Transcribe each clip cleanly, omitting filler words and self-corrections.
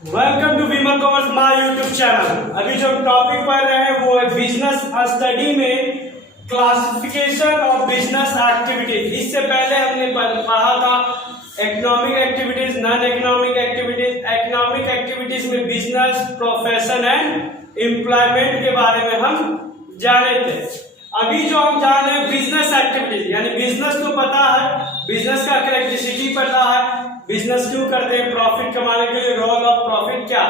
Welcome to Vimal commerce my YouTube channel. अभी जो topic पढ़ रहे हैं वो है बिजनेस स्टडी में क्लासिफिकेशन ऑफ बिजनेस एक्टिविटीज। इससे पहले हमने पढ़ा था economic activities, non economic activities. Economic activities में बिजनेस, प्रोफेशन एंड एम्प्लॉयमेंट के बारे में हम जाने थे। अभी जो हम जान रहे हैं बिजनेस एक्टिविटीज, यानी बिजनेस तो पता है, बिजनेस का कैरेक्टरिस्टिक पता है, बिजनेस क्यों करते हैं, प्रॉफिट कमाने के लिए रोल ऑफ प्रॉफिट क्या।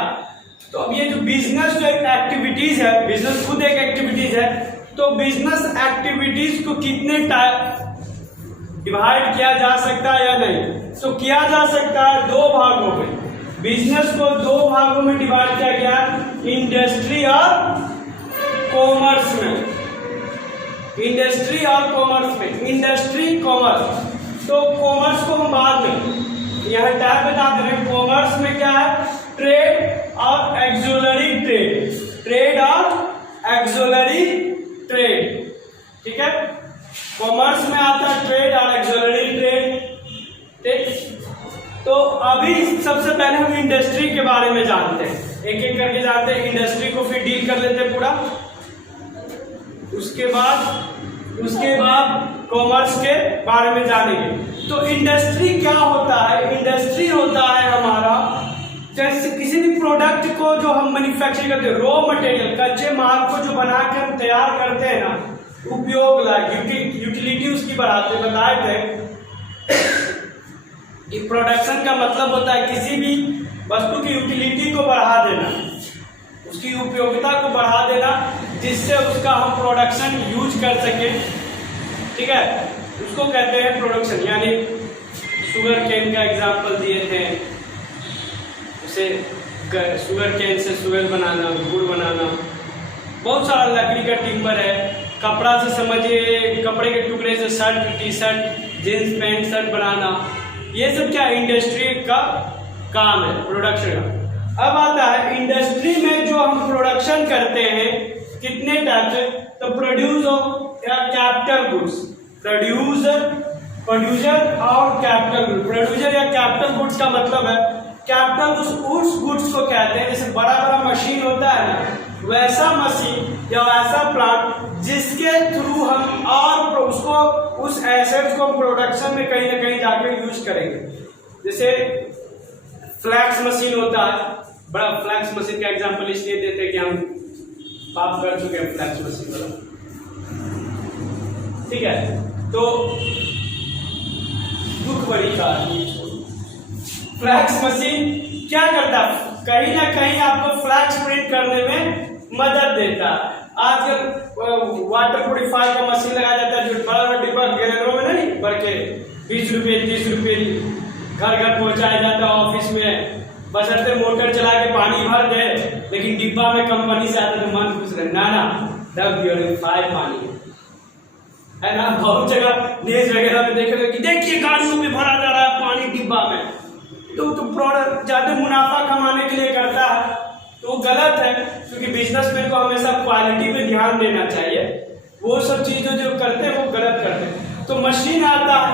तो अब ये जो बिजनेस जो एक एक्टिविटीज है, बिजनेस खुद एक एक्टिविटीज है, तो बिजनेस एक्टिविटीज को कितने डिवाइड किया जा सकता है या नहीं, तो किया जा सकता है दो भागों में। बिजनेस को दो भागों में डिवाइड किया गया, इंडस्ट्री और कॉमर्स में। इंडस्ट्री और कॉमर्स में, इंडस्ट्री कॉमर्स। तो कॉमर्स को हम बाद में यहाँ टैब बता दे रहे हैं। कॉमर्स में क्या है, ट्रेड और एक्सुलरी ट्रेड, ट्रेड और एक्सुलरी ट्रेड, ठीक है। कॉमर्स में आता है ट्रेड और एक्सुलरी ट्रेड, ठीक। तो अभी सबसे पहले हम इंडस्ट्री के बारे में जानते हैं, एक एक करके जानते हैं। इंडस्ट्री को फिर डील कर लेते हैं पूरा, उसके बाद कॉमर्स के बारे में जानेंगे। तो इंडस्ट्री क्या होता है, इंडस्ट्री होता है हमारा जैसे किसी भी प्रोडक्ट को जो हम मैन्युफैक्चर करते हैं, रॉ मटेरियल, कच्चे माल को जो बनाकर हम तैयार करते हैं ना, उपयोग लायक यूटिलिटी उसकी बताए थे। प्रोडक्शन का मतलब होता है किसी भी वस्तु की यूटिलिटी को बढ़ा देना, उसकी उपयोगिता को बढ़ा देना, जिससे उसका हम प्रोडक्शन यूज कर सके, ठीक है। उसको कहते हैं प्रोडक्शन। यानी शुगर केन का एग्जांपल दिए थे, उसे शुगर केन से शुगर बनाना, गुड़ बनाना, बहुत सारा लकड़ी का टिम्बर है, कपड़ा से समझिए, कपड़े के टुकड़े से shirt, T shirt, jeans pant shirt बनाना, ये सब क्या इंडस्ट्री का काम है, प्रोडक्शन का। अब आता है इंडस्ट्री में जो हम प्रोडक्शन करते हैं कितने टाइप से, तो प्रोड्यूस या कैपिटल गुड्स, प्रोड्यूसर और कैपिटल गुड्स। प्रोड्यूसर या कैपिटल गुड्स का मतलब है, कैपिटल गुड्स उस गुड्स को कहते हैं, जैसे बड़ा बड़ा मशीन होता है ना, वैसा मशीन या वैसा प्लांट जिसके थ्रू हम और उसको उस एसेट्स को प्रोडक्शन में कहीं ना कहीं जाकर यूज करेंगे। जैसे फ्लैक्स मशीन होता है, बड़ा फ्लैक्स मशीन का एग्जांपल इसलिए देते हैं कि हम पाप कर चुके हैं फ्लैक्स मशीन वाला, ठीक है। तो दुख बड़ी का फ्लैक्स मशीन क्या करता है, कहीं ना कहीं आपको फ्लैक्स प्रिंट करने में मदद देता है। आजकल वाटर प्यूरिफायर का मशीन लगाया जाता है, जो बड़ा बड़ा डिब्बा गैलरों में नहीं भर के 20 रुपये 30 रुपये घर घर पहुंचाया जाता है ऑफिस में, बशर्ते मोटर चला के पानी भर दे, लेकिन डिब्बा में कंपनी से आता तो मन खुश रहे, ना प्यूरिफायर पानी है ना। बहुत जगह न्यूज वगैरह में देखे कि देखिए गाड़ियों में भरा जा रहा है पानी डिब्बा में, तो प्रोडक्ट ज्यादा मुनाफा कमाने के लिए करता है, तो गलत है। क्योंकि बिजनेसमैन को हमेशा क्वालिटी पे ध्यान देना चाहिए, वो सब चीजें जो करते हैं वो गलत करते हैं। तो मशीन आता है,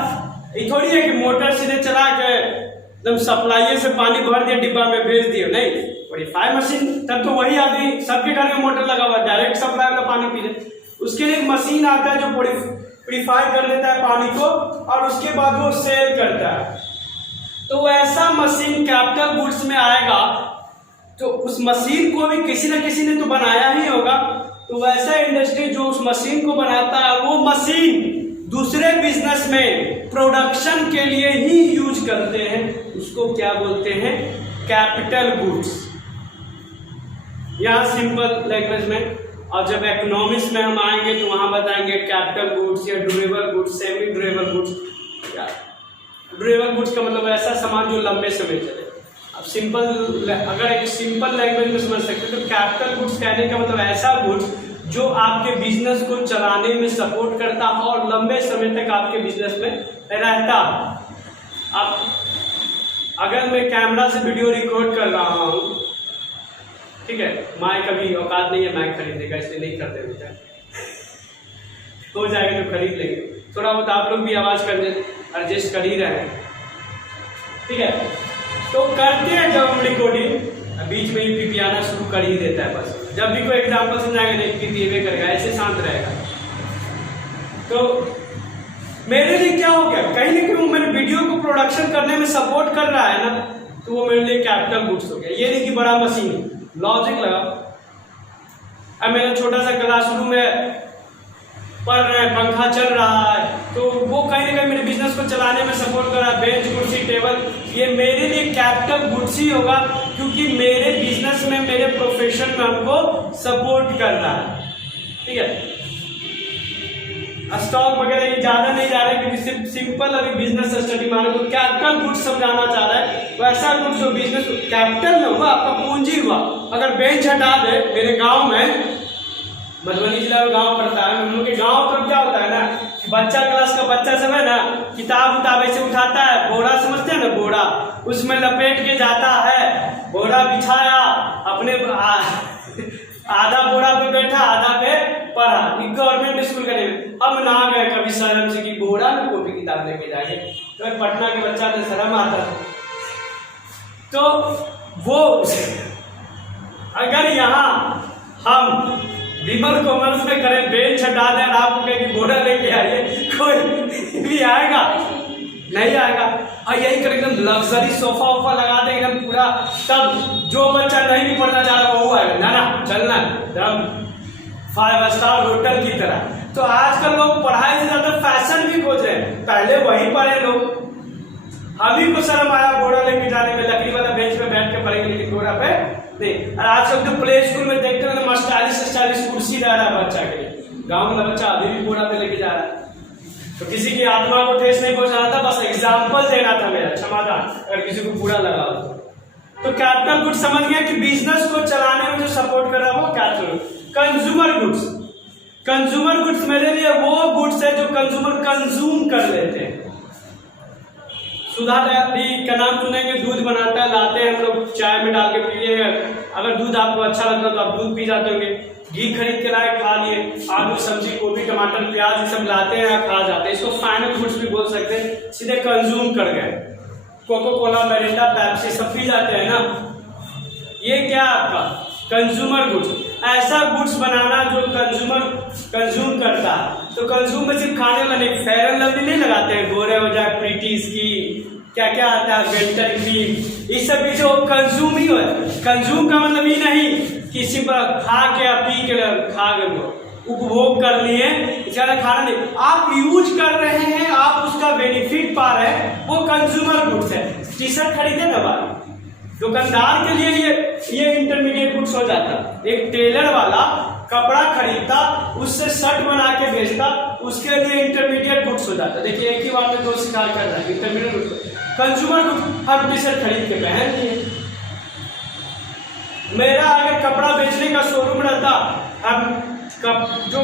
ये थोड़ी है कि मोटर सीधे चला के एकदम सप्लाई से पानी भर दिया डिब्बा में भेज दिया, नहीं। प्यूरिफायर मशीन तब तो वही आदमी, सबके घर में मोटर लगा हुआ है, डायरेक्ट सप्लाई वाला पानी पी ले, उसके लिए एक मशीन आता है जो प्यूरिफाई कर देता है पानी को, और उसके बाद वो सेल करता है। तो ऐसा मशीन कैपिटल गुड्स में आएगा, तो उस मशीन को भी किसी न किसी ने तो बनाया ही होगा। तो वैसा इंडस्ट्री जो उस मशीन को बनाता है, वो मशीन दूसरे बिजनेस में प्रोडक्शन के लिए ही यूज करते हैं, उसको क्या बोलते हैं, कैपिटल गुड्स, या सिंपल लैंग्वेज में। और जब इकोनॉमिक्स में हम आएंगे तो वहां बताएंगे कैपिटल गुड्स या durable goods, semi durable goods. क्या ड्यूरेबल गुड्स का मतलब ऐसा सामान जो लंबे समय चले। अब सिंपल, अगर एक सिंपल लैंग्वेज में समझ सकते तो कैपिटल गुड्स कहने का मतलब ऐसा गुड्स जो आपके बिजनेस को चलाने में सपोर्ट करता और लंबे समय तक आपके बिजनेस में रहता। अब अगर मैं कैमरा से वीडियो रिकॉर्ड कर रहा हूँ, ठीक है, माइक अभी औकात नहीं है माइक खरीदने का, इसलिए नहीं करते बेटा, हो जाएगा तो खरीद लेंगे। थोड़ा बहुत आप लोग भी आवाज करने एडजस्ट कर ही रहे हैं, ठीक है। तो करते हैं जब हम रिकॉर्डिंग बीच में ही पीपी आना शुरू कर ही देता है। बस जब भी कोई एग्जाम्पल समझाएगा नहीं पीपी वे करेगा, ऐसे शांत रहेगा। तो मेरे लिए क्या हो गया, कहीं ना कहीं वो मेरे वीडियो को प्रोडक्शन करने में सपोर्ट कर रहा है ना, तो वो मेरे लिए कैपिटल गुड्स हो गया। ये नहीं कि बड़ा मशीन, लॉजिक लगा। अब मेरा छोटा सा क्लासरूम है, पढ़ रहे हैं, पंखा चल रहा है, तो वो कहीं ना कहीं मेरे बिजनेस को चलाने में सपोर्ट कर रहा है। बेंच, कुर्सी, टेबल, ये मेरे लिए कैपिटल गुड्स ही होगा, क्योंकि मेरे बिजनेस में, मेरे प्रोफेशन में हमको सपोर्ट कर रहा है। ठीक है, स्टॉक वगैरह ये ज्यादा नहीं जा रहा है, क्योंकि सिर्फ सिंपल अभी बिजनेस स्टडी मानो तो कैपिटल गुड्स समझाना चाह रहा है। वैसा गुड्स जो बिजनेस कैपिटल में हुआ, आपका पूंजी हुआ। अगर बेंच हटा दे, मेरे गांव में, मधुबनी जिला में गांव पड़ता है, हम लोग के गांव पर क्या होता है ना, बच्चा क्लास का बच्चा सब है ना, किताब उताब ऐसे उठाता है, बोरा समझते हैं ना, बोरा उसमें लपेट के जाता है, बोरा बिछाया, अपने आधा बोरा पे बैठा, आधा पे पढ़ा। गवर्नमेंट स्कूल का नहीं, हम ना गए कभी शर्म से कि बोरा में कॉपी किताब लेके जाएंगे, तो पटना के बच्चा तो शर्म आता है। तो वो अगर यहाँ हम विमल कॉमर्स में करें, बेंच हटा दें और आपको कहें कि बोरा लेके आइए, कोई भी आएगा नहीं आएगा। और यही कर एकदम लग्जरी सोफा वोफा लगा दें एकदम पूरा, तब जो बच्चा नहीं भी पढ़ना चाह रहा वो आएगा, ना ना चलना एकदम 5 स्टार होटल की तरह। तो आजकल लोग पढ़ाई से ज्यादा फैशन भी खोज रहे हैं, पहले वही पढ़े लोग। हम ही को शर्म आया बोरा लेके जाने में, लकड़ी वाला बेंच पे बैठ के पढ़ेंगे, लेकिन बोरा पे नहीं। और आज सब जो प्ले स्कूल में देखते हैं ना, स्टाइलिश कुर्सी रह रहा है बच्चा के लिए, गाँव में बच्चा अभी भी बोरा पे लेके जा रहा है। तो किसी की आत्मा को ठेस नहीं पहुंचाना था, बस एग्जाम्पल देना था मेरा, क्षमादान अगर किसी को बुरा लगा तो कैपिटल गुड्स समझ गया कि बिजनेस को चलाने में जो सपोर्ट कर रहा है वो capital. Consumer goods, consumer goods मेरे लिए वो गुड्स है जो कंज्यूमर कंज्यूम कर लेते हैं। सुधा डेयरी का नाम सुनेंगे, दूध बनाता है, लाते हैं हम लोग, चाय में डाल के पिए। अगर दूध आपको अच्छा लगता है तो आप दूध पी जाते होंगे। घी खरीद के लाए, खा लिए। आलू, सब्जी, गोभी, टमाटर, प्याज ये सब लाते हैं, खा जाते हैं। इसको फाइनल गुड्स भी बोल सकते हैं, सीधे कंज्यूम कर गए। कोको कोला, मिरिंडा, पेप्सी सब पी जाते हैं ना, ये क्या आपका कंज्यूमर गुड्स। ऐसा गुड्स बनाना जो कंज्यूमर कंज्यूम करता है। तो कंज्यूम में सिर्फ खाने वाला नहीं, फेयर एंड लवली नहीं लगाते हैं, गोरे हो जाए, प्रीटी स्किन, क्या क्या आता है, वेंटर क्रीम, इस सब भी जो कंज्यूम ही हो। कंज्यूम का मतलब ये नहीं किसी पर खा के या पी के खा गए, उपभोग कर लिए, ज्यादा खाना नहीं, आप यूज कर रहे हैं, आप उसका बेनिफिट पा रहे हैं, वो कंज्यूमर गुड्स है। टी शर्ट खरीदे ना बात, दुकानदार के लिए ये इंटरमीडिएट गुड्स हो जाता। एक टेलर वाला कपड़ा खरीदता, उससे शर्ट बना के बेचता, उसके लिए इंटरमीडिएट गुड्स हो जाता। देखिए एक ही बार में दो शिकार कर रहा है, इंटरमीडिएट गुड्स। कंज्यूमर गुड्स हम टी शर्ट खरीद के पहन लिए। मेरा अगर कपड़ा बेचने का शोरूम रहता, हम जो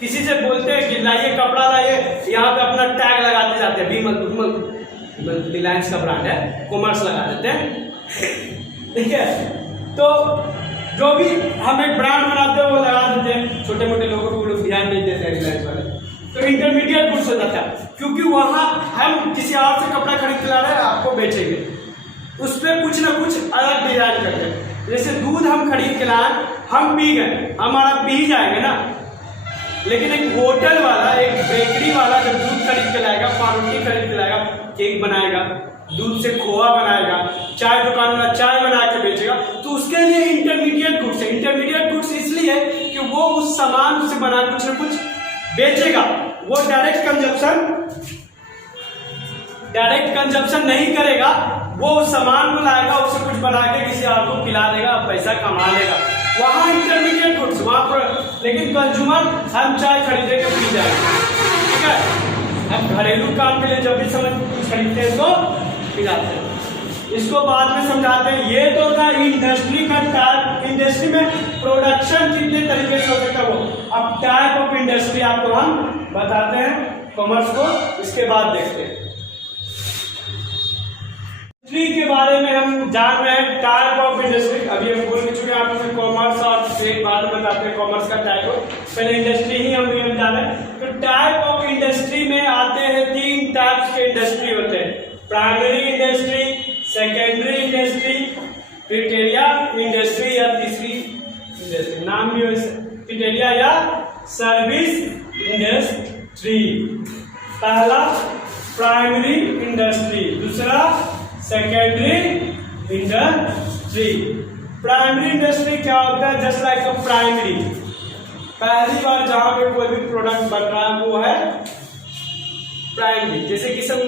किसी से बोलते हैं कि लाइए कपड़ा लाइए, यहाँ पे अपना टैग लगाते जाते हैं, विमल रिलायंस का ब्रांड है, कॉमर्स लगा देते हैं, ठीक है। तो जो भी हम एक ब्रांड बनाते हैं वो लगा देते हैं, छोटे मोटे लोगों को लोग ध्यान नहीं देते हैं रिलायंस वाले। तो इंटरमीडिएट गुड्स हो जाता है, क्योंकि वहां हम किसी और से कपड़ा खरीद के ला रहे हैं, आपको बेचेंगे, उस पर कुछ ना कुछ अलग डिजाइन करते हैं। जैसे दूध हम खरीद के लाए, हम पी गए, हमारा पी जाएंगे ना, लेकिन एक होटल वाला, एक बेकरी वाला जब दूध खरीद के लाएगा, पाउरुटी खरीद के लाएगा, केक बनाएगा, दूध से खोआ बनाएगा, चाय दुकान वाला चाय बना के बेचेगा, तो उसके लिए इंटरमीडिएट गुड्स है। इंटरमीडिएट गुड्स इसलिए कि वो उस सामान से बना कुछ ना कुछ बेचेगा, वो डायरेक्ट कंजप्शन नहीं करेगा, वो उस सामान को लाएगा, उससे कुछ बना के किसी और को पिला देगा, पैसा कमा लेगा, वहां इंटरमीडिएट गुड्स वहां पर। लेकिन कंज्यूमर हम चाय खरीदे के पी जाएंगे, ठीक है। हम घरेलू काम के लिए जब भी समझ कुछ खरीदते हैं तो पी जाते हैं, इसको बाद में समझाते हैं। ये तो था इंडस्ट्री का टाइप, इंडस्ट्री में प्रोडक्शन कितने तरीके से हो सकता है वो। अब टाइप ऑफ इंडस्ट्री आपको हम बताते हैं कॉमर्स को, इसके बाद देखते हैं। इंडस्ट्री के बारे में हम जान रहे हैं, टाइप ऑफ इंडस्ट्री। अभी हम बोल चुके हैं आपको कॉमर्स, और एक बाद में बताते हैं कॉमर्स का टाइप। पहले इंडस्ट्री ही हम जाने। तो टाइप ऑफ इंडस्ट्री में आते हैं 3 टाइप्स के इंडस्ट्री होते हैं, primary industry, secondary industry, criteria industry या तीसरी इंडस्ट्री, नाम भी वैसे क्राइटेरिया या सर्विस इंडस्ट्री। पहला प्राइमरी इंडस्ट्री, दूसरा सेकेंडरी इंडस्ट्री। प्राइमरी इंडस्ट्री क्या होता है? जस्ट लाइक अ प्राइमरी, पहली बार जहां पे कोई भी प्रोडक्ट बन रहा है वो है प्राइमरी। जैसे कि सब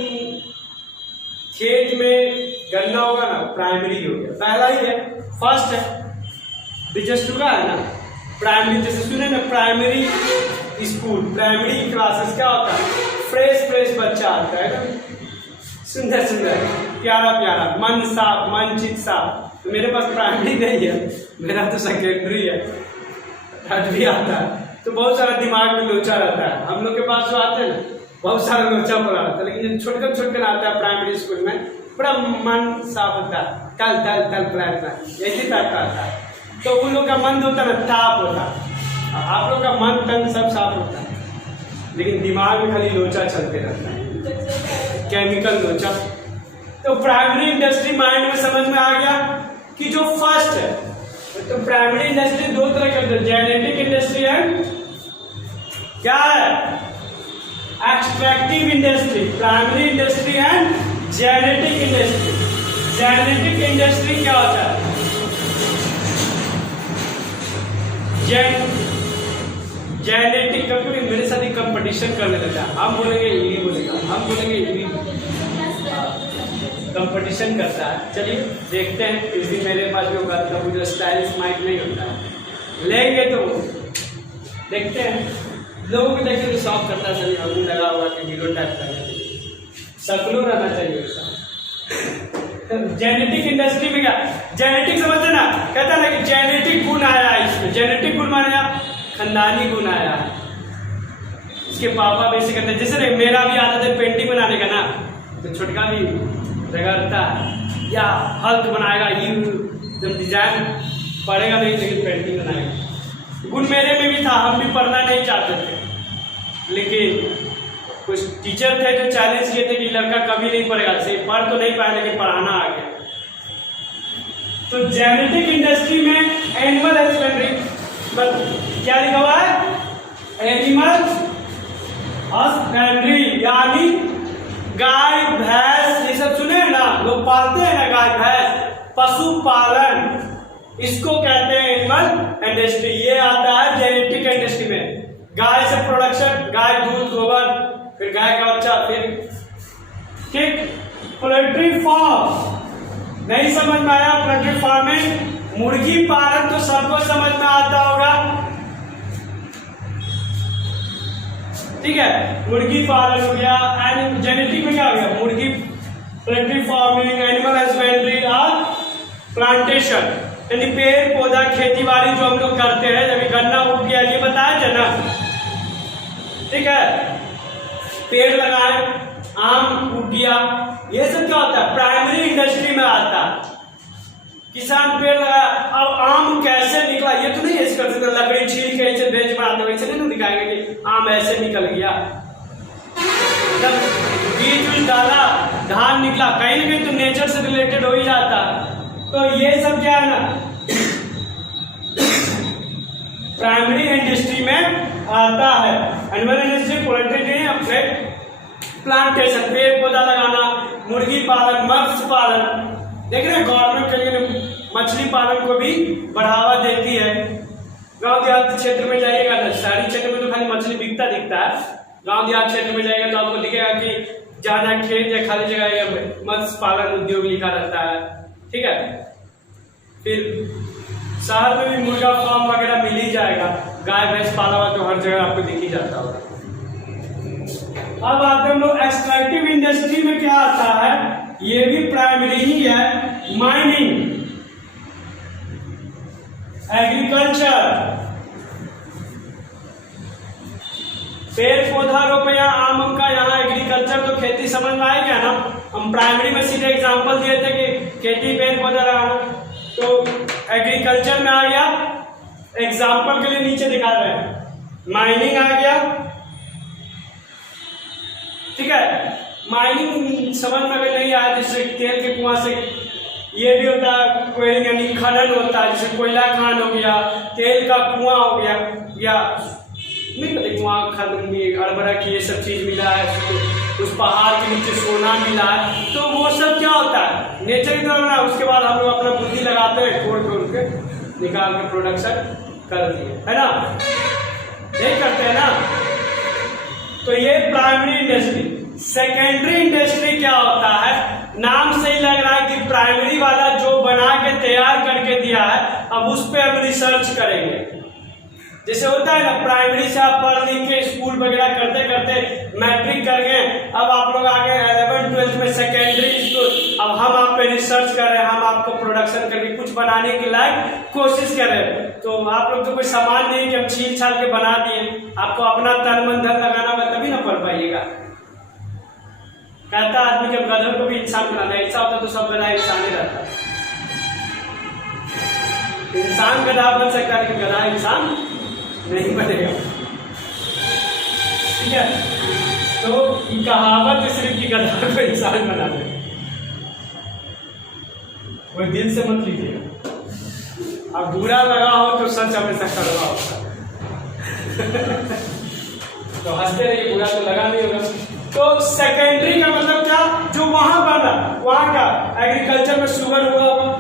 खेत में गन्ना होगा ना, प्राइमरी हो गया, पहला ही है, फर्स्ट है। बिजनेस टू का है ना प्राइमरी, जैसे सुने ना प्राइमरी स्कूल, प्राइमरी क्लासेस क्या होता है? फ्रेश फ्रेश बच्चा आता है ना, सुंदर सुंदर, प्यारा प्यारा, मन साफ, मन चित साफ। तो मेरे पास प्राइमरी नहीं है, मेरा तो सेकेंडरी है, थर्ड भी आता है। तो बहुत सारा दिमाग में लोचा रहता है। हम लोग के पास जो आते हैं ना, बहुत सारा लोचा पड़ा रहता है, लेकिन जब छोटकर छोटकर आता है प्राइमरी स्कूल में, बड़ा मन साफ होता है, तल तल तल प्राइमरी यही टाइप का आता है। तो उन लोग का मन होता है ना, ताप होता है, आप लोग का मन तन सब साफ होता है, लेकिन दिमाग में खाली लोचा चलते रहता है, केमिकल लोचा। तो प्राइमरी इंडस्ट्री माइंड में समझ में आ गया कि जो फर्स्ट है, तो प्राइमरी इंडस्ट्री दो तरह के, जेनेटिक इंडस्ट्री एंड क्या है? Extractive industry. Primary industry and genetic industry. Genetic industry क्या होता है? जेनेटिक, कभी मेरे साथ ही कंपटीशन करने लगता है, हम बोलेंगे ईवी बोलेगा, हम बोलेंगे ईवी, कंपटीशन करता है। चलिए देखते हैं, इस दिन मेरे पास भी होगा, तब मुझे स्टाइलिश माइक नहीं होता है, लेंगे तो देखते हैं। लोगों को देखें तो शौक करता है, चलिए हम लगा हुआ कि हीरो टाइप करने के लिए शक्लों रहना चाहिए उसका। जेनेटिक इंडस्ट्री में क्या, जेनेटिक समझते ना, कहता है ना कि जेनेटिक गुण आया है इसमें। जेनेटिक गुण माने खानदानी गुण आया है, इसके पापा वैसे करते हैं। जैसे मेरा भी आदत है पेंटिंग बनाने का ना, तो छोटका भी रगड़ता है, या हल्क बनाएगा, ये जब डिजाइन पढ़ेगा नहीं लेकिन पेंटिंग बनाएगा। गुण मेरे में भी था, हम भी पढ़ना नहीं चाहते थे, लेकिन कुछ टीचर थे जो चैलेंज किए थे कि लड़का कभी नहीं पढ़ेगा, से पढ़ तो नहीं पाया लेकिन पढ़ाना आ गया। तो जेनेटिक इंडस्ट्री में एनिमल हस्बेंड्री, क्या लिखा हुआ है? एनिमल हस्बेंड्री, यानी गाय भैंस, ये सब सुने ना, लोग पालते हैं ना गाय भैंस, पशुपालन, इसको कहते हैं एनिमल इंडस्ट्री। ये आता है जेनेटिक इंडस्ट्री में। गाय से प्रोडक्शन, गाय दूध, गोबर, फिर गाय का बच्चा, फिर ठीक। पोल्ट्री फार्म नहीं समझ में आया? पोल्ट्री फार्मिंग, मुर्गी पालन तो सबको समझ में आता होगा, ठीक है। मुर्गी पालन हो गया, एंड जेनेटिक में क्या हो गया? मुर्गी, पोल्ट्री फार्मिंग, एनिमल हस्बेंड्री और प्लांटेशन, यानी पेड़ पौधा खेती बाड़ी जो हम लोग करते हैं। जब गन्ना उग गया, ये बताया था ना, ठीक है, पेड़ लगाए, आम उग गया, ये सब क्या होता है? प्राइमरी इंडस्ट्री में आता है। किसान पेड़ लगाया, अब आम कैसे निकला ये तो नहीं ऐसे कर सकते, लकड़ी छील के ऐसे बेंच बनाते, वैसे नहीं दिखाएंगे कि आम ऐसे निकल गया। जब बीज डाला, धान निकला, कहीं ना कहीं तो नेचर से रिलेटेड हो ही जाता। तो ये सब क्या है ना, प्राइमरी इंडस्ट्री में आता है। एनिमल इंडस्ट्री, पोल्ट्री, अपने प्लांटेशन, पेड़ पौधा लगाना, मुर्गी पालन, मत्स्य पालन, देख रहे हैं गवर्नमेंट के लिए मछली पालन को भी बढ़ावा देती है। गांव देहात क्षेत्र में जाइएगा ना, शहरी क्षेत्र में तो खाली मछली बिकता दिखता है, गांव देहात क्षेत्र में जाएगा तो आपको दिखेगा कि जहाँ जहाँ खेत या खाली जगह मत्स्य पालन उद्योग लिखा रहता है, ठीक है। फिर शहर में भी मुर्गा फार्म वगैरह मिल ही जाएगा, गाय भैंस पाला हुआ तो हर जगह आपको दिख ही जाता होगा। अब आते हम लोग एक्सट्रैक्टिव इंडस्ट्री में, क्या आता है? ये भी प्राइमरी ही है, माइनिंग, एग्रीकल्चर, पेड़ पौधा रोपया, आम का, यहाँ एग्रीकल्चर तो खेती समझ में आएगा ना। हम प्राइमरी में सीधे एग्जांपल दिए थे कि खेती पेड़ पौधा लगाना, तो एग्रीकल्चर में आ गया। एग्जांपल के लिए नीचे दिखा रहे हैं, माइनिंग आ गया, ठीक है। माइनिंग समझ में अगर नहीं आया, जैसे तेल के कुआं से ये भी होता है कोई यानी खनन होता है, जैसे कोयला खान हो गया, तेल का कुआं हो गया, या नहीं पता कुआं खनन में अड़बड़ा की ये सब चीज मिला है, उस पहाड़ के नीचे सोना मिला है, तो वो सब क्या होता है नेचर की तरह ना। उसके बाद हम लोग अपना बुद्धि लगाते हैं, खोल के निकाल के प्रोडक्शन कर दिए, है ना, यही करते हैं ना। तो ये प्राइमरी इंडस्ट्री। सेकेंडरी इंडस्ट्री क्या होता है, नाम से ही लग रहा है कि प्राइमरी वाला जो बना के तैयार करके दिया है, अब उस पर हम रिसर्च करेंगे। जैसे होता है ना, प्राइमरी से आप पढ़ लिख के स्कूल वगैरह करते करते मैट्रिक कर गए, अब आप लोग आगे 11th 12th में सेकेंडरी स्कूल, अब हम आप पे रिसर्च कर रहे हैं, हम आपको प्रोडक्शन करके कुछ बनाने के लायक कोशिश कर रहे हैं। तो आप लोग तो कोई सामान नहीं कि हम छील छाल के बना दिए, आपको अपना तन मन धन लगाना होगा तभी ना पढ़ पाइएगा। कहता आदमी जब गधर को भी इंसान बनाना है, ऐसा होता तो सब गधा इंसान ही रहता। इंसान गधा बन सकता है लेकिन गधा इंसान नहीं बनेगा, ठीक है। तो ये कहावत सिर्फ की गधा को इंसान बना दे, कोई दिल से मत लीजिएगा। अब बुरा लगा हो तो सच हमेशा कड़वा होता तो हंसते रहिए, बुरा तो लगा नहीं होगा। तो सेकेंडरी का मतलब क्या, जो वहां बना, वहां का एग्रीकल्चर में शुगर हुआ होगा,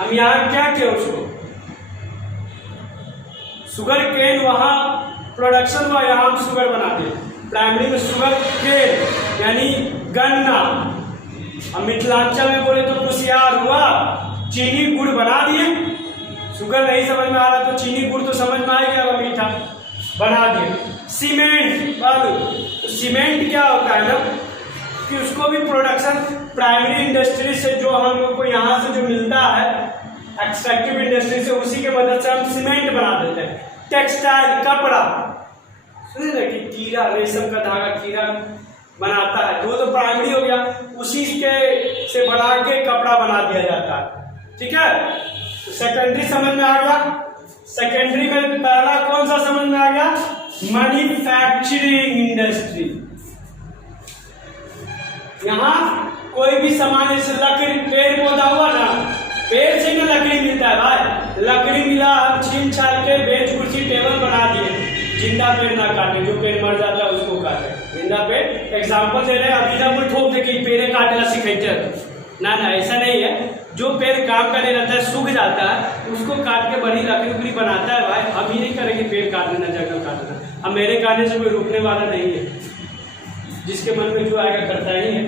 हम यहाँ क्या किया उसको शुगर केन, वहां प्रोडक्शन हुआ, यहाँ हम शुगर बनाते हैं। प्राइमरी में शुगर केन यानी गन्ना, हम मिथिलांचल में बोले तो कुशियार हुआ, चीनी गुड़ बना दिए। शुगर नहीं समझ में आ रहा तो चीनी गुड़ तो समझ में आ गया, मीठा बना दिए। सीमेंट बालू, तो सीमेंट क्या होता है ना कि उसको भी प्रोडक्शन प्राइमरी इंडस्ट्री से जो हम लोग को यहाँ से जो मिलता है एक्सट्रैक्टिव इंडस्ट्री से, उसी के मदद से हम सीमेंट बना देते हैं। टेक्सटाइल कपड़ा, सुने ना कि कीड़ा, रेशम का धागा कीड़ा बनाता है, वो तो प्राइमरी हो गया, उसी के से बना के कपड़ा बना दिया जाता है, ठीक है। तो सेकेंडरी समझ में आ गया। सेकेंडरी में पहला कौन सा समझ में आ गया, मैन्युफैक्चरिंग इंडस्ट्री। यहाँ कोई भी सामान जैसे लकड़ी, पेड़ पौधा हुआ ना, पेड़ से ना लकड़ी मिलता है भाई, लकड़ी मिला हम छील छाल के बेंच कुर्सी टेबल बना दिए। जिंदा पेड़ ना काटे, जो पेड़ मर जाता है उसको काटे, जिंदा पेड़ एग्जाम्पल दे रहे हैं। अभी ना कोई ठोक दे कि पेड़ काटेला सिखाते ना, ऐसा नहीं है। जो पेड़ काम का नहीं रहता है, सूख जाता है, उसको काट के बड़ी लकड़ी उकड़ी बनाता है भाई। हम ही नहीं करेंगे पेड़ काटना, जंगल काटना, अब मेरे काटने से कोई रुकने वाला नहीं है, जिसके मन में जो आएगा करता ही है।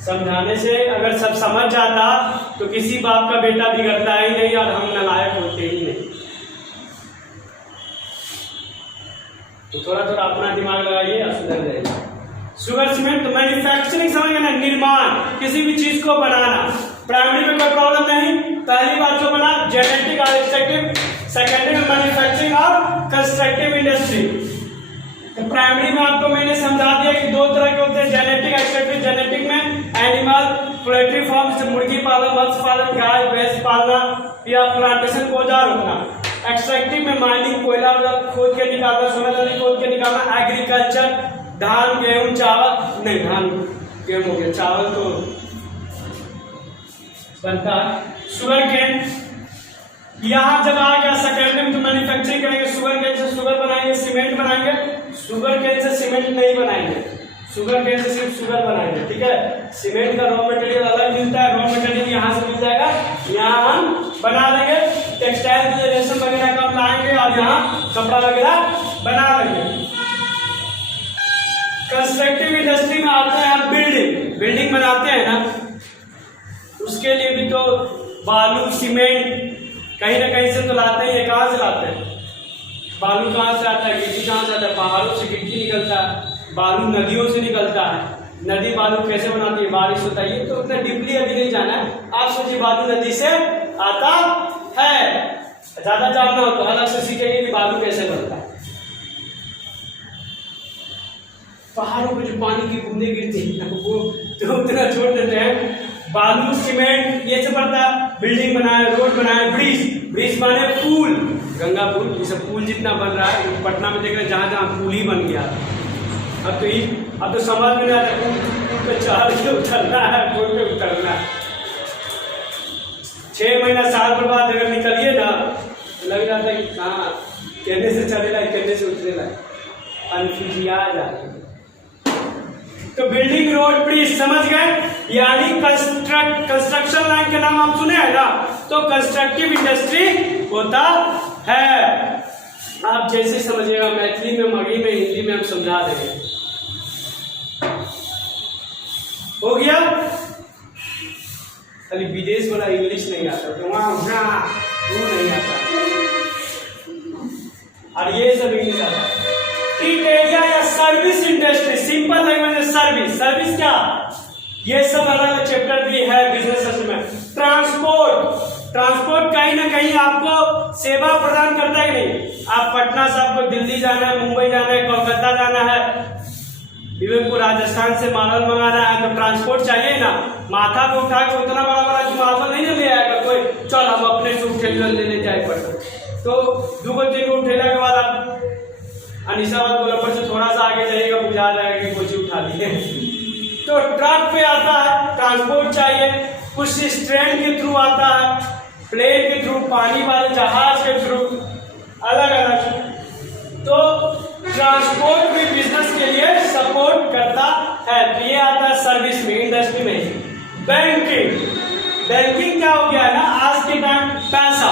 समझाने से अगर सब समझ जाता तो किसी बाप का बेटा बिगड़ता ही नहीं और हम नालायक होते ही नहीं। तो थोड़ा थोड़ा अपना दिमाग लगाइए और सुधर जाइए। शुगर सीमेंट तो मैन्युफैक्चरिंग समझ गए ना, निर्माण, किसी भी चीज को बनाना। प्राइमरी में कोई प्रॉब्लम नहीं, पहली बार जो बना जेनेटिक और एक्सट्रैक्टिव, सेकेंडरी में मैन्युफैक्चरिंग और कंस्ट्रक्टिव इंडस्ट्री। तो प्राइमरी में आपको मैंने समझा दिया कि दो तरह के होते हैं, जेनेटिक एक्सट्रैक्टिव। जेनेटिक में एनिमल पोल्ट्री फार्म से मुर्गी पालन, मत्स्य पालन, गाय भैंस पालना या प्लांटेशन पौधा रोकना। एक्सट्रैक्टिव में माइनिंग, कोयला खोद के निकालना, सोना चांदी खोद के निकालना। एग्रीकल्चर, धान गेहूं चावल, नहीं धान गेहूं हो गया, चावल तो बनता है। शुगर केन, यहाँ जब आ गया सेकेंडरी में तो मैन्युफैक्चरिंग करेंगे, शुगर केन से शुगर बनाएंगे, सीमेंट बनाएंगे। शुगर केन से सीमेंट नहीं बनाएंगे, शुगर केन से सिर्फ शुगर बनाएंगे, ठीक है। सीमेंट का रॉ मटेरियल अलग मिलता है, रॉ मटेरियल यहाँ से मिल जाएगा, यहाँ हम बना लेंगे। टेक्सटाइल के लिए रेशम वगैरह का हम लाएंगे और यहाँ कपड़ा वगैरह बना लेंगे। कंस्ट्रक्टिव इंडस्ट्री में आते हैं हम बिल्डिंग, बिल्डिंग बनाते हैं ना, उसके लिए भी तो बालू सीमेंट कहीं ना कहीं से तो लाते ही है। कहाँ से लाते हैं, बालू कहाँ से आता है, गिट्टी कहाँ से आता है, पहाड़ों से गिट्टी निकलता है, बालू नदियों से निकलता है। नदी बालू कैसे बनाती है, बारिश होता है, ये तो उतना डीपली अभी नहीं जाना है। आप सोचिए बालू नदी से आता है, ज्यादा जानना हो तो अलग से सीखेंगे कि बालू कैसे बनता है। पहाड़ों पे जो पानी की बूंदे गिरती है वो तो उतना छोड़ देते हैं। बालू सीमेंट ये सब बनता है। बिल्डिंग बनाए, रोड बनाए, ब्रिज, ब्रिज बने, पुल, गंगा पुल, ये सब पुल जितना बन रहा है पटना में देख रहे हैं, जहाँ जहाँ पुल ही बन गया। अब तो समझ में नहीं आता पुल पे चढ़ के उतरना है, पुल पे उतरना है। 6 महीना साल भर बाद अगर निकलिए ना तो लग रहा था कि कहाँ कहने से चलेगा कहने से उतरेगा, कन्फ्यूजिया जा रही। तो बिल्डिंग रोड ब्रिज समझ गए, यानी कंस्ट्रक्शन लाइन के नाम आप सुने हैं ना, तो कंस्ट्रक्टिव इंडस्ट्री होता है। आप जैसे समझिएगा, मैथिली में, मगही में, हिंदी में हम समझा देंगे। हो गया? खाली विदेश वाला इंग्लिश नहीं आता तो वहां वो नहीं आता, और ये सब इंग्लिश आता है। ट्रेड एरिया या सर्विस इंडस्ट्री, सिंपल लैंग्वेज में सर्विस क्या, ये सब अलग अलग चैप्टर भी है बिजनेस में। ट्रांसपोर्ट कहीं ना कहीं आपको सेवा प्रदान करता है कि नहीं। आप पटना से आपको दिल्ली जाना है, मुंबई जाना है, कोलकाता जाना है, इवन को राजस्थान से माल मंगाना है, तो ट्रांसपोर्ट चाहिए ना। माथा पे उठा के उतना बड़ा बड़ा माल नहीं ले आएगा कोई, चल हम अपने से उठेला लेने जाए पड़ता, तो 2-3 उठेला के बाद आप अनिसाबाद गोलम्बर से थोड़ा सा आगे जाइएगा, बुझा जाएगा कि कोई उठा लिए। तो ट्रक पे आता है, ट्रांसपोर्ट चाहिए, कुछ ट्रेन के थ्रू आता है, प्लेन के थ्रू, पानी वाले जहाज के थ्रू, अलग अलग। तो ट्रांसपोर्ट भी बिजनेस के लिए सपोर्ट करता है। तो ये आता है सर्विस में, इंडस्ट्री में। बैंकिंग क्या हो गया है ना, आज के टाइम पैसा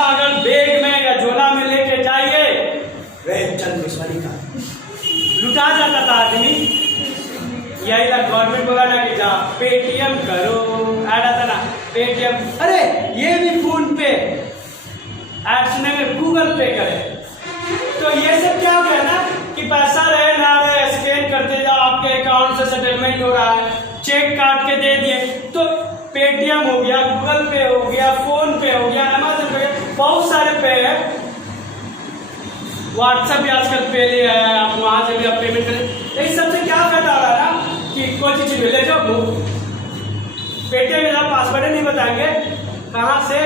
अगर बैग में या झोला में लेके जाइए, लुटा जाता था आदमी। यही था गवर्नमेंट बोला ना कि जा पेटीएम करो, ऐड आता ना पेटीएम, अरे ये भी फोन पे ऐड सुने में गूगल पे करे। तो ये सब क्या हो गया ना कि पैसा रहे ना रहे, स्कैन करते जाओ, आपके अकाउंट से सेटलमेंट हो रहा है, चेक काट के दे दिए। तो पेटीएम हो गया, गूगल पे हो गया, फोन पे हो गया, अमेजन पे, बहुत सारे पे है, व्हाट्सएप भी आजकल पे ले है, आप वहां से भी आप पेमेंट करें। इस सबसे क्या फायदा आ रहा है ना कि कोई चीज ले जाओ, पेटीएम में आप पासवर्ड नहीं बताएंगे कहां से,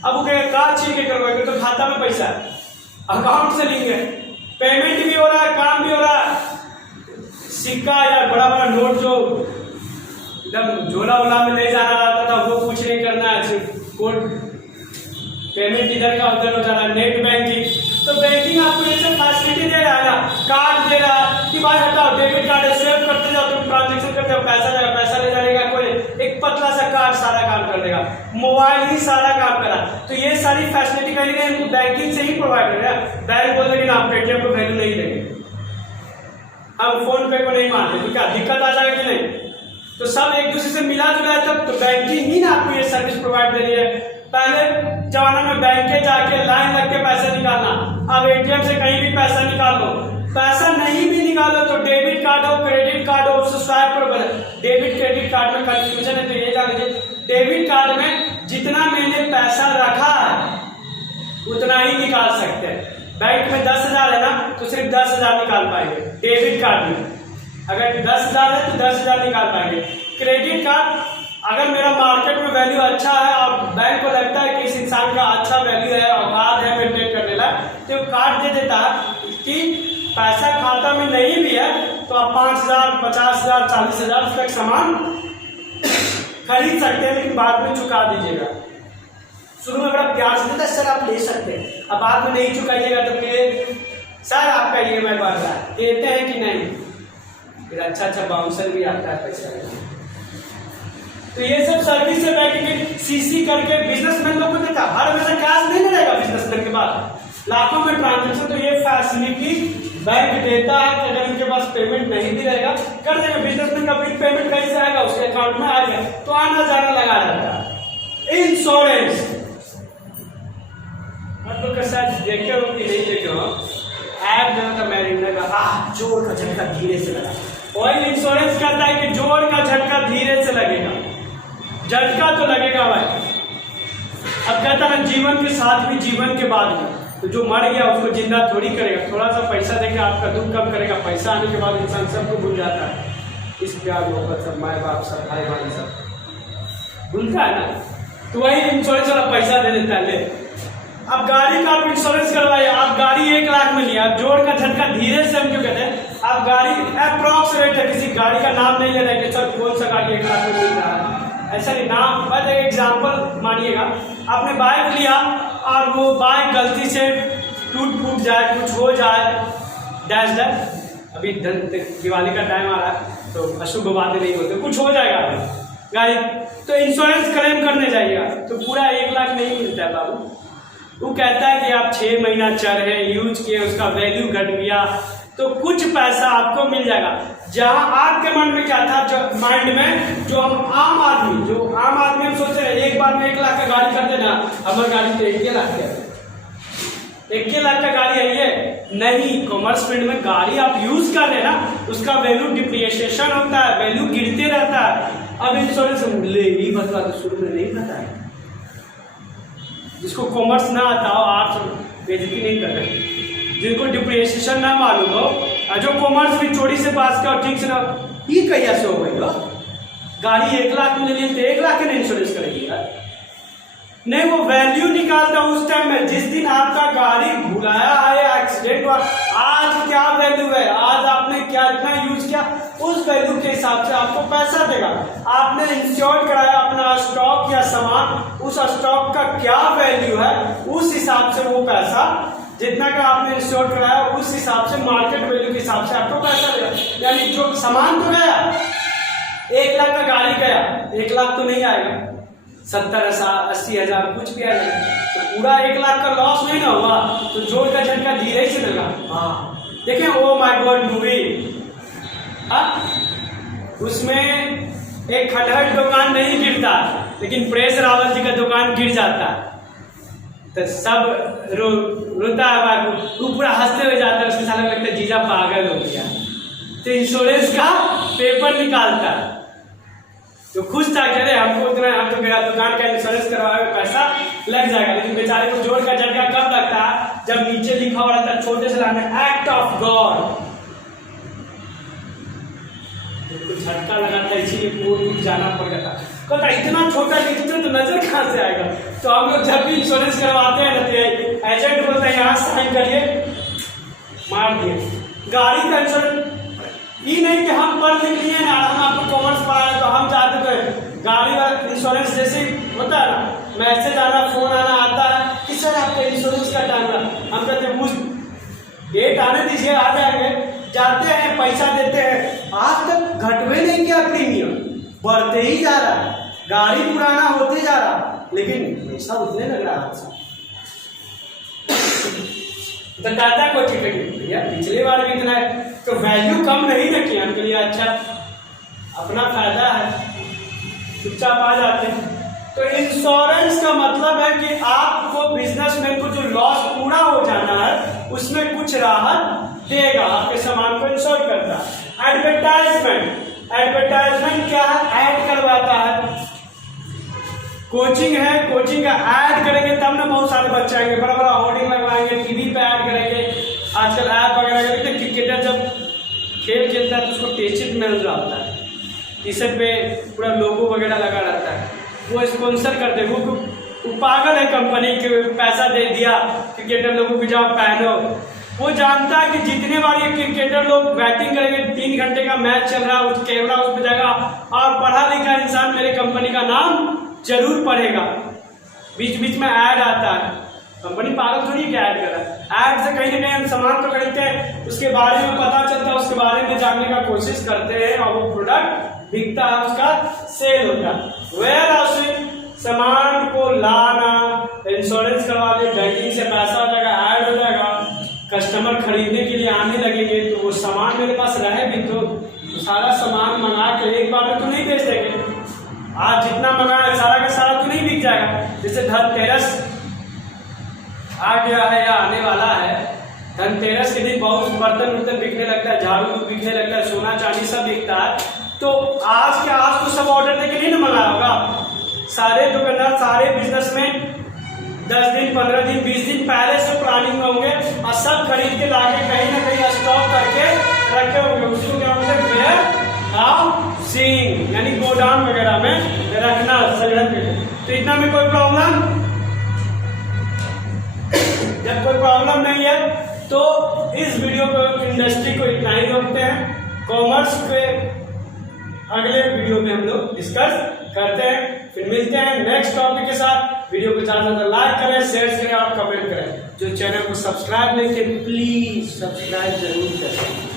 अब वो कहा छीन के करवाएंगे तो खाता में पैसा अकाउंट से लेंगे, पेमेंट भी हो रहा है, काम भी हो रहा है। सिक्का या बड़ा बड़ा नोट जो एकदम झोला वोला में ले जाना रहता था, वो कुछ नहीं करना है, सिर्फ कोड पेमेंट इधर का उधर हो जाना। नेट बैंकिंग, तो बैंकिंग आपको ये सब फैसिलिटी दे रहा है ना, कार्ड दे रहा है कि भाई हटाओ डेबिट कार्ड स्वेप करते जाओ, तुम ट्रांजेक्शन करते हो, पैसा ले जाएगा कोई, एक पतला सा कार्ड सारा काम कर देगा, मोबाइल ही सारा काम करा। तो ये सारी फैसिलिटी कहीं ना कहीं बैंकिंग से ही प्रोवाइड कर रहा है। बैंक बोल देंगे ना आप पेटीएम को वैल्यू नहीं देंगे, हम फोन पे को नहीं मानते, तो क्या दिक्कत आ जाएगी नहीं। तो सब एक दूसरे से मिला जुला है, तब तो बैंकिंग ही ना आपको ये सर्विस प्रोवाइड दे रही है। पहले जमाने में बैंक के जाके लाइन लग के पैसा निकालना, अब एटीएम से कहीं भी पैसा निकाल लो। पैसा नहीं भी निकालो तो डेबिट कार्ड हो, क्रेडिट कार्ड हो, उससे स्वाइप करो। डेबिट क्रेडिट कार्ड में कंफ्यूजन है, तो ये जान लीजिए, डेबिट कार्ड में जितना मैंने पैसा रखा है उतना ही निकाल सकते हैं। बैंक में 10,000 है ना, तो सिर्फ 10,000 निकाल पाएंगे। डेबिट कार्ड में अगर 10,000 है तो 10,000 निकाल पाएंगे। क्रेडिट कार्ड, अगर मेरा मार्केट में वैल्यू अच्छा है और बैंक को लगता है कि इस इंसान का अच्छा वैल्यू है, औकात है मेंटेन करने ला, तो कार्ड दे देता है कि पैसा खाता में नहीं भी है तो आप 5,000, 50,000, 40,000 तक सामान खरीद सकते हैं, लेकिन बाद में चुका दीजिएगा। शुरू में बड़ा प्यार से देता है, सर आप ले सकते हैं, अब बाद में नहीं चुकाइएगा तो फिर सर आपका ईएमआई बढ़ रहा है, देते हैं कि नहीं, फिर अच्छा बाउंसर भी आता है पैसा। तो ये सब सर्विस से बैंकिंग सीसी करके बिजनेसमैन लोग को देता, हर हमेशा कैश नहीं रहेगा बिजनेसमैन के पास, लाखों में ट्रांजेक्शन। तो ये फैसिलिटी बैंक देता है कि अगर इनके पास पेमेंट नहीं भी रहेगा कर देंगे। बिजनेसमैन का बिल पेमेंट कैसे आएगा, उसके अकाउंट में आ गया तो आना जाना लगा रहता है। इंश्योरेंस आप लोग का शायद देखे हो कि नहीं देखे हो, ऐप देना था मैरिना का, जोर का झटका धीरे से लगा। ऑयल इंश्योरेंस कहता है कि जोर का झटका धीरे से लगेगा, झटका तो लगेगा भाई। अब कहता है जीवन के साथ भी जीवन के बाद भी, तो जो मर गया उसको जिंदा थोड़ी करेगा, थोड़ा सा पैसा देके आपका दुख कम करेगा। पैसा आने के बाद इंसान सबको भूल जाता है, इस प्यार मोहब्बत सब, माए बाप सब, भाई बहन सब भूलता है ना। तो वही इंश्योरेंस वाला पैसा दे देता है, ले अब गाड़ी का आप इंश्योरेंस करवाइए, आप गाड़ी 1 लाख में लिया, आप जोड़ का झटका धीरे से, हम क्यों कहते हैं, आप गाड़ी अप्रोक्स रेट है, किसी गाड़ी का नाम नहीं ले रहे कि सर कौन सा गाड़ी 1 लाख में मिल रहा है, ऐसा नहीं नाम, बस एक एग्जाम्पल मानिएगा, आपने बाइक लिया और वो बाइक गलती से टूट फूट जाए, कुछ हो जाए, डैश डैश, अभी दिवाली का टाइम आ रहा है तो अशुभ बातें नहीं होते, कुछ हो जाएगा गाड़ी, तो इंश्योरेंस क्लेम करने जाइएगा तो पूरा 1 लाख नहीं मिलता है बाबू। वो कहता है कि आप 6 महीना चल रहे यूज किए, उसका वैल्यू घट गया तो कुछ पैसा आपको मिल जाएगा। जहां आपके मन में क्या था, जो माइंड में, जो हम आम आदमी हम सोच रहे हैं एक बार में 1 लाख का गाड़ी कर देना, हमारी गाड़ी तो 1 लाख का, 1 लाख का गाड़ी है ये नहीं। कॉमर्स फील्ड में गाड़ी आप यूज कर रहे ना, उसका वैल्यू डिप्रिसिएशन होता है, वैल्यू गिरते रहता है। अब इंश्योरेंस ले ही बतला तो शुरू में नहीं पता है, जिसको कॉमर्स ना आता हो आर्ट्स बेइज्जती नहीं कर रहे, जिनको डिप्रिसिएशन ना मालूम हो, जो कॉमर्स भी चोरी से पास किया और ठीक से ना, ये कैसे हो गई हो, गाड़ी 1 लाख में ले लिए तो 1 लाख के नहीं इंश्योरेंस करेगी यार, नहीं। वो वैल्यू निकालता उस टाइम में जिस दिन आपका गाड़ी भुलाया है, एक्सीडेंट हुआ, आज क्या वैल्यू है, आज आपने क्या इतना यूज किया, उस वैल्यू के हिसाब से आपको पैसा देगा। आपने इंश्योर कराया अपना स्टॉक या सामान, उस स्टॉक का क्या वैल्यू है, उस हिसाब से वो पैसा जितना का आपने इंश्योर कराया उस हिसाब से, मार्केट वैल्यू के हिसाब से आपको पैसा देगा। यानी जो सामान तो गया, 1 लाख का गाड़ी गया, 1 लाख तो नहीं आएगा, 70-80 हजार कुछ भी आएगा, तो पूरा 1 लाख का लॉस नहीं ना हुआ, तो जोड़ का झटका धीरे से लगा। हाँ देखें ओ माय गॉड मूवी, उसमें एक खटखट दुकान नहीं गिरता, लेकिन प्रेस रावल जी का दुकान गिर जाता, तो सब रोता है बाबू, वो पूरा हंसते हुए जाता है, उसके साथ लगता है जीजा पागल हो गया, तो इंश्योरेंस का पेपर निकालता, तो खुश था, कह रहे हमको उतना, हम तो मेरा दुकान का इंश्योरेंस करवाए पैसा लग जाएगा, लेकिन बेचारे को जोड़ का झटका कब लगता है, जब नीचे लिखा हुआ रहता है छोटे से लाना एक्ट ऑफ गॉड, झटका लगा था, इसीलिए कोर्ट जाना पड़ गया था। कहता इतना छोटा लिखते तो नजर कहाँ से आएगा, तो हम लोग जब भी इंश्योरेंस करवाते हैं ना, एजेंट बोलते हैं यहाँ साइन करिए, मार दिए। गाड़ी का इंश्योरेंस ये नहीं कि हम पढ़ लिख लिए ना, हम आपको कॉमर्स पढ़ाए तो हम चाहते थे गाड़ी का इंश्योरेंस जैसे होता है ना, मैसेज आना, फोन आना आता है कि सर आपका इंश्योरेंस का टाइम रहा, हम कहते हैं उस डेट आने दीजिए, आ जाएंगे, जाते हैं पैसा देते हैं, आज तक घटवे नहीं किया, प्रीमियम बढ़ते ही जा रहा है, गाड़ी पुराना होते जा रहा, लेकिन पैसा उतने लग रहा है। तो दादा को टिकट भैया पिछले बार भी इतना है, तो वैल्यू कम नहीं रखी हमके लिए, अच्छा अपना फायदा है, चुपचाप आ जाते हैं। तो इंश्योरेंस का मतलब है कि आपको बिजनेसमैन को जो लॉस पूरा हो जाना है उसमें कुछ राहत देगा, आपके सामान को इंश्योर करता है। एडवर्टाइजमेंट, एडवर्टाइजमेंट क्या है, ऐड करवाता है। कोचिंग है, कोचिंग का ऐड करेंगे तब ना बहुत सारे बच्चे आएंगे, बड़ा बड़ा होर्डिंग लगवाएंगे, टीवी पे ऐड करेंगे, आजकल ऐप वगैरह करते। क्रिकेटर जब खेल खेलता है तो उसको टी-शर्ट मिल रहा होता है, टी-शर्ट पे पूरा लोगो वगैरह लगा रहता है, वो स्पॉन्सर करते, वो पागल है कंपनी के, पैसा दे दिया क्रिकेटर लोगों को जाओ पहनो। वो जानता है कि जितने बार ये क्रिकेटर लोग बैटिंग करेंगे, 3 घंटे का मैच चल रहा है, उस कैमरा उस पर जाएगा और पढ़ा लिखा इंसान मेरे कंपनी का नाम जरूर पढ़ेगा। बीच बीच में ऐड आता है, कंपनी पागल थोड़ी क्या ऐड कर रहा है, ऐड से कहीं ना कहीं हम सामान तो खरीदते हैं, उसके बारे में पता चलता है, उसके बारे में जानने का कोशिश करते हैं और वो प्रोडक्ट बिकता है, उसका सेल होता है। वेयर हाउसिंग, सामान को लाना, इंश्योरेंस करवा ले, बैंकिंग से पैसा हो जाएगा, ऐड हो जाएगा, कस्टमर खरीदने के लिए आने लगेंगे, तो वो सामान मेरे पास रहे भी तो सारा सामान मंगा के एक बार में तो नहीं बेच देंगे, आज जितना मंगाया सारा का सारा तो नहीं बिक जाएगा। जैसे धनतेरस आ गया है या आने वाला है, धनतेरस के दिन बहुत बर्तन उर्तन बिकने लगता है, झाड़ू बिकने लगता है, सोना चांदी सब बिकता है, तो आज के आज तो सब ऑर्डर देके नहीं ना मंगाया होगा, सारे दुकानदार, सारे बिजनेसमैन 10 दिन 15 दिन 20 दिन पहले से प्लानिंग में होंगे और सब खरीद के लाके कहीं ना कहीं स्टॉक करके रखे होंगे। उसको क्या बोलते हैं, वेयर हाउसिंग, यानी गोडाउन वगैरह में रखना संग्रह के। तो इतना में कोई प्रॉब्लम, जब कोई प्रॉब्लम नहीं है तो इस वीडियो को, इंडस्ट्री को इतना ही रोकते हैं। कॉमर्स पे अगले वीडियो में हम लोग डिस्कस करते हैं। फिर मिलते हैं नेक्स्ट टॉपिक के साथ। वीडियो को ज़्यादा से ज़्यादा लाइक करें, शेयर करें और कमेंट करें। जो चैनल को सब्सक्राइब नहीं किए प्लीज सब्सक्राइब जरूर करें।